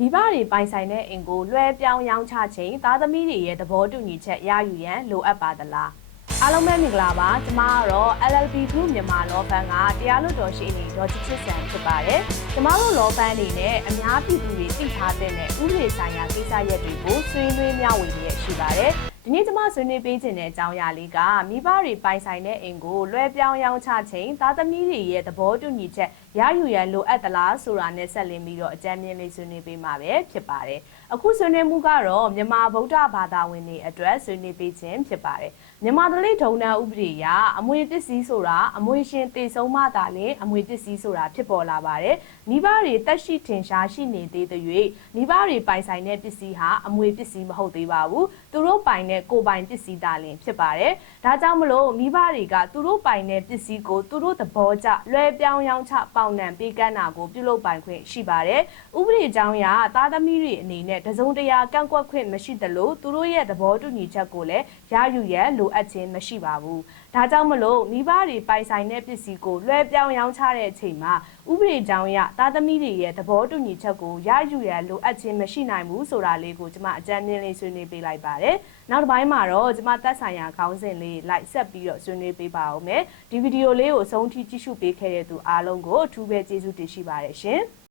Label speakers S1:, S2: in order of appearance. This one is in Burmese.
S1: မိဘတွေပိုင်ဆိုင်တဲ့အိမ်ကိုလွှဲပြောင်းရောင်းချချိန်သားသမီးတွေရဲ့သဘောတူညီချက်ရယူရန်လိုအပ်ပါသလားအားလုံးပဲမင်္ဂလာပါကျမကတော့ LLB Group မြန်မာလောဘန်ကတရားလွတ်တော်ရှိနေဒေါ်ချစ်ချစ်ဆန်ဖြစ်ပါတယ်ကျမတို့လောဘန်အနေနဲ့အများပြည်သူတွေသိထားတဲ့ဥပဒေဆိုင်ရာကိစ္စရပ်တွေကိုဆွေးနွေးမျှဝေရရှိပါတယ် ဒီနေ့ကျမဆွေးနွေးပေးခြင်းတဲ့အကြောင်းအရာလေးကမိဘတွေပိုင်ဆိုင်တဲ့အိမ်ကိုလွှဲပြောင်းရောင်းချချိန်သားသမီးတွေရဲ့သဘောတူညီချက်ရယူရန်လိုအပ်သလားဆိုတာနဲ့ဆက်လင်းပြီးတော့အကြမ်းမြင့်လေးဆွေးနွေးပေးမှာပဲဖြစ်ပါတယ်အခုဆွေးနွေးမှုကတော့မြန်မာဗုဒ္ဓဘာသာဝင်တွေအတွက်ဆွေးနွေးပေးခြင်းဖြစ်ပါတယ်မြန်မာဒလိထုံနံဥပဒေအရအမွေပစ္စည်းဆိုတာအမွေရှင်တည်ဆုံးမှသာလျှင်အမွေပစ္စည်းဆိုတာဖြစ်ပေါ်လာပါတယ်မိဘတွေတက်ရှိထင်ရှားရှိနေသေးတဲ့၍မိဘတွေပိုင်ဆိုင်တဲ့ပစ္စည်းဟာအမွေပစ္စည်းမဟုတ်သေးပါဘူးသူတို့ပိုင်တဲ့ကိုယ်ပိုင်ပစ္စည်းသာလျှင်ဖြစ်ပါတယ်ဒါကြောင့်မလို့မိဘတွေကသူတို့ပိုင်တဲ့ပစ္စည်းကိုသူတို့သဘောကျလွှဲပြောင်းရောင်းချပေါင်နှံပေးကမ်းတာကိုပြုလုပ်ပိုင်ခွင့်ရှိပါတယ်ဥပဒေအကြောင်းအရသားသမီးတွေအနေနဲ့တစုံတရာကန့်ကွက်ခွင့်မရှိသလိုသူတို့ရဲ့သဘောတူညီချက်ကိုလည်းရယူရန်လိုအပ်ခြင်းမရှိပါဘူးဒါကြောင့်မလို့မိဘတွေပိုင်ဆိုင်တဲ့ပစ္စည်းကိုလွှဲပြောင်းရောင်းချတဲ့အချိန်မှာဥပဒေအကြောင်းအရသားသမီးတွေရဲ့သဘောတူညီချက်ကိုရယူရန်လိုအပ်ခြင်းမရှိနိုင်ဘူးဆိုတာလေးကိုကျွန်မအကြံဉာဏ်လေးဆွေးနွေးပေးလိုက်ပါတယ်နောက်တစ်ပိုင်းမှာတော့ကျွန်မသက်ဆိုင်ရာခေါင်းစဉ်လေးလိုက်ဆက်ပြီးတော့ဆွေးနွေးပေးပါဦးမယ်ဒီဗီဒီယိုလေးကိုအဆုံးထိကြည့်ရှုပေးခဲ့တဲ့သူအားလုံးကိုအထူးပဲကျေးဇူးတင်ရှိပါတယ်ရှင်